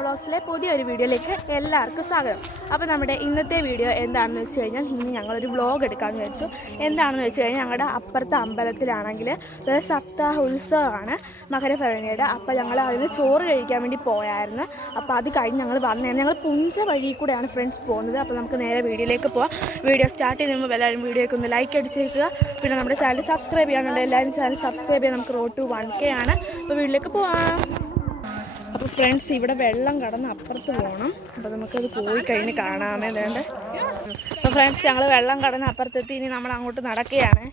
വ്ളോഗ്സിലെ പുതിയൊരു വീഡിയോയിലേക്ക് എല്ലാവർക്കും സ്വാഗതം. അപ്പോൾ നമ്മുടെ ഇന്നത്തെ വീഡിയോ എന്താണെന്ന് വെച്ച് കഴിഞ്ഞാൽ ഇന്ന് ഞങ്ങളൊരു വ്ളോഗ് എടുക്കാമെന്ന് വെച്ചു. എന്താണെന്ന് വെച്ച് കഴിഞ്ഞാൽ ഞങ്ങളുടെ അപ്പുറത്തെ അമ്പലത്തിലാണെങ്കിൽ സപ്താഹ ഉത്സവമാണ് മകരഭരണിയുടെ. അപ്പോൾ ഞങ്ങൾ അതിന് ചോറ് കഴിക്കാൻ വേണ്ടി പോയായിരുന്നു. അപ്പോൾ അത് കഴിഞ്ഞ് ഞങ്ങൾ വന്നതാണ്. ഞങ്ങൾ പുഞ്ച വഴി കൂടെയാണ് ഫ്രണ്ട്സ് പോകുന്നത്. അപ്പോൾ നമുക്ക് നേരെ വീഡിയോയിലേക്ക് പോകാം. വീഡിയോ സ്റ്റാർട്ട് ചെയ്യുമ്പോൾ എല്ലാവരും വീഡിയോയ്ക്ക് ഒന്ന് ലൈക്ക് അടിച്ചേക്കുക. പിന്നെ നമ്മുടെ ചാനൽ സബ്സ്ക്രൈബ് ചെയ്യാനുണ്ട്. എല്ലാവരും ചാനൽ സബ്സ്ക്രൈബ് ചെയ്യാൻ. നമുക്ക് റോഡ് ടു 1K ആണ്. അപ്പോൾ വീട്ടിലേക്ക് പോവാം. അപ്പോൾ ഫ്രണ്ട്സ് ഇവിടെ വെള്ളം കടന്ന് അപ്പുറത്ത് പോകണം. അപ്പോൾ നമുക്കത് പോയി കഴിഞ്ഞ് കാണാമേ വേണ്ട. അപ്പോൾ ഫ്രണ്ട്സ് ഞങ്ങൾ വെള്ളം കടന്ന് അപ്പുറത്തെത്തി. ഇനി നമ്മൾ അങ്ങോട്ട് നടക്കുകയാണ്.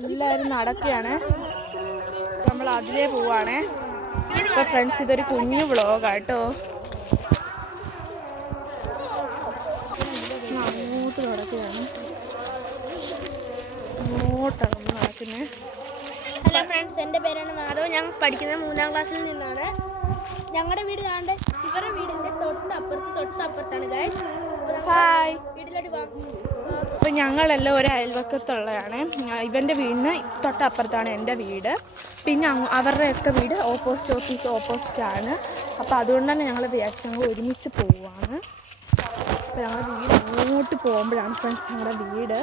എല്ലാവരും നടക്കുകയാണ്. നമ്മൾ അതിലേ പോവാണ്. അപ്പോൾ ഫ്രണ്ട്സ് ഇതൊരു കുഞ്ഞു വ്ളോഗാട്ടോ. അങ്ങോട്ട് നടക്കുകയാണ്. അങ്ങോട്ടാണ് നമ്മൾ നടക്കുന്നത്. ഹലോ ഫ്രണ്ട്സ്, എൻ്റെ പേരാണ് മാധവ്. ഞാൻ പഠിക്കുന്നത് 3ാം ക്ലാസ്സിൽ നിന്നാണ്. ഞങ്ങളുടെ വീട് കാണേണ്ട ഇവരുടെ വീടിൻ്റെ തൊട്ടപ്പുറത്താണ് ഗൈസ്. ഹായ്. വീട്ടിലോട്ട് പോകാം. അപ്പോൾ ഞങ്ങളെല്ലാം ഒരു അയൽവക്കത്തുള്ളതാണ്. ഇവൻ്റെ വീടിന് തൊട്ടപ്പുറത്താണ് എൻ്റെ വീട്. പിന്നെ അവരുടെയൊക്കെ വീട് ഓപ്പോസിറ്റാണ്. അപ്പോൾ അതുകൊണ്ട് തന്നെ ഞങ്ങൾ വിചാരിച്ചു ഞങ്ങൾ ഒരുമിച്ച് പോവുകയാണ്. അപ്പോൾ ഞങ്ങളുടെ വീട് അങ്ങോട്ട് പോകുമ്പോഴാണ് ഫ്രണ്ട്സ് ഞങ്ങളുടെ വീട്.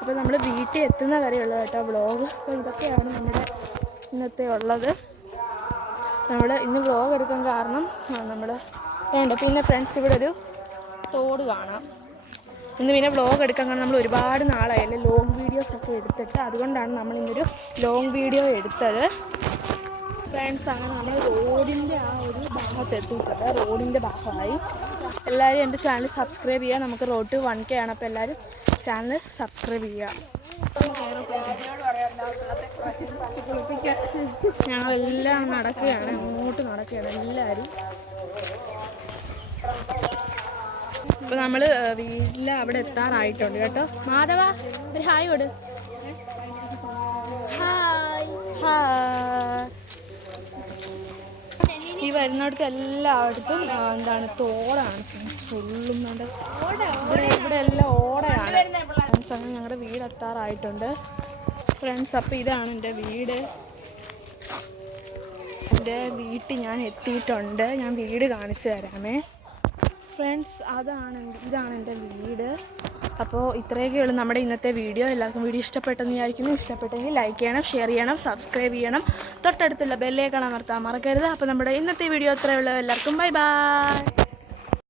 അപ്പോൾ നമ്മൾ വീട്ടിൽ എത്തുന്ന വരെയുള്ളത് കേട്ടോ വ്ളോഗ്. അപ്പോൾ ഇതൊക്കെയാണ് നമ്മുടെ ഇന്നത്തെ ഉള്ളത്. നമ്മൾ ഇന്ന് വ്ളോഗ് എടുക്കാൻ കാരണം നമ്മൾ വേണ്ട. പിന്നെ ഫ്രണ്ട്സ് ഇവിടെ ഒരു തോട് കാണാം. ഇന്ന് പിന്നെ വ്ളോഗ് എടുക്കാൻ കാരണം നമ്മൾ ഒരുപാട് നാളായല്ലേ ലോങ് വീഡിയോസൊക്കെ എടുത്തിട്ട്. അതുകൊണ്ടാണ് നമ്മൾ ഇന്നൊരു ലോങ് വീഡിയോ എടുത്തത്. ഫ്രണ്ട്സ് അങ്ങനെ നമ്മൾ റോഡിൻ്റെ ആ ഒരു ഭാഗത്ത് എത്തിയിട്ടുണ്ട്. റോഡിൻ്റെ ഭാഗമായി എല്ലാവരും എൻ്റെ ചാനൽ സബ്സ്ക്രൈബ് ചെയ്യുക. നമുക്ക് റോഡ് ടു 1K ആണ്. അപ്പോൾ എല്ലാവരും ചാനൽ സബ്സ്ക്രൈബ് ചെയ്യുക. ഞങ്ങളെല്ലാം നടക്കുകയാണ്. അങ്ങോട്ട് നടക്കുകയാണ് എല്ലാവരും. അപ്പോൾ നമ്മൾ വീട്ടിൽ അവിടെ എത്താറായിട്ടുണ്ട് കേട്ടോ. മാധവ ഒരു ഹായ് കൊടു. ഹായ്. ഹായ്. ഈ വരുന്നിടത്ത് എല്ലായിടത്തും എന്താണ് തോടാണ് ഫുള്ളും. ഇവിടെ എല്ലാം ഓടയാണ് ഫ്രണ്ട്സ്. അങ്ങനെ ഞങ്ങളുടെ വീടെത്താറായിട്ടുണ്ട് ഫ്രണ്ട്സ്. അപ്പോൾ ഇതാണ് എൻ്റെ വീട്. എൻ്റെ വീട്ടിൽ ഞാൻ എത്തിയിട്ടുണ്ട്. ഞാൻ വീട് കാണിച്ചു തരാമേ ഫ്രണ്ട്സ്. ഇതാണ് എൻ്റെ വീട്. അപ്പോൾ ഇത്രയൊക്കെയുള്ളൂ നമ്മുടെ ഇന്നത്തെ വീഡിയോ. എല്ലാവർക്കും വീഡിയോ ഇഷ്ടപ്പെട്ടെന്ന് വിചാരിക്കുന്നു. ഇഷ്ടപ്പെട്ടെങ്കിൽ ലൈക്ക് ചെയ്യണം, ഷെയർ ചെയ്യണം, സബ്സ്ക്രൈബ് ചെയ്യണം. തൊട്ടടുത്തുള്ള ബെല്ലേക്കാണ് അമർത്താൻ മറക്കരുത്. അപ്പോൾ നമ്മുടെ ഇന്നത്തെ വീഡിയോ അത്രയേ ഉള്ളൂ. എല്ലാവർക്കും ബൈ ബൈ.